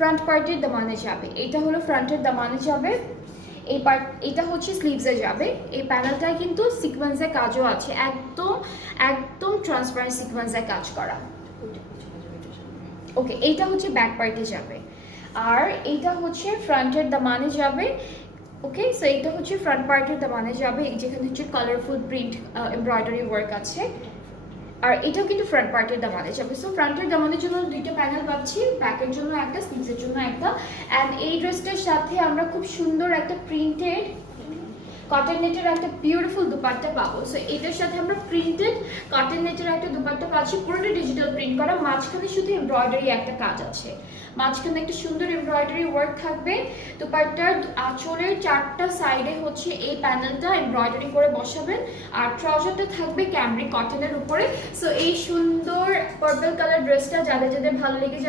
Front পার্টের দামানে যাবে। এটা হলো ফ্রন্টের দামানে যাবে। এই পার্ট, এটা হচ্ছে স্লিভসে যাবে। এই প্যানেলটায় কিন্তু সিকোয়েন্সের কাজও আছে, একদম একদম ট্রান্সপারেন্ট সিকোয়েন্সের কাজ করা। ওকে, এইটা হচ্ছে ব্যাক পার্টে যাবে, আর এইটা হচ্ছে ফ্রন্টের দামানে যাবে। ওকে, সো এইটা হচ্ছে ফ্রন্ট পার্টের দামানে যাবে, যেখানে হচ্ছে কালারফুল প্রিন্ট এমব্রয়ডারি ওয়ার্ক আছে। আর এটাও কিন্তু ফ্রন্ট পার্টের দামানে যাবে। সো ফ্রন্টের দামানের জন্য দুইটা প্যানেল পাচ্ছি, ব্যাকের জন্য একটা, স্লিভসের জন্য একটা। অ্যান্ড এই ড্রেসটার সাথে আমরা খুব সুন্দর একটা প্রিন্টেড কটন নেটের একটা বিউটিফুল দুপাট্টা পাবো। সো এটার সাথে আমরা প্রিন্টেড কটন নেটের একটা দুপাট্টা পাচ্ছি, পুরোটা ডিজিটাল প্রিন্ট করা, মাঝখানে শুধু এমব্রয়ডারি একটা কাজ আছে, মাঝখানে একটা সুন্দর এমব্রয়ডারি ওয়ার্ক থাকবে। দুপাট্টার আঁচলের চারটা সাইডে হচ্ছে এই প্যানেলটা এমব্রয়ডারি করে বসাবেন, আর ট্রাউজারটা থাকবে ক্যামরিক কটনের উপরে। সো এই সুন্দর পার্পল কালার ড্রেসটা যাদের যাদের ভালো লেগে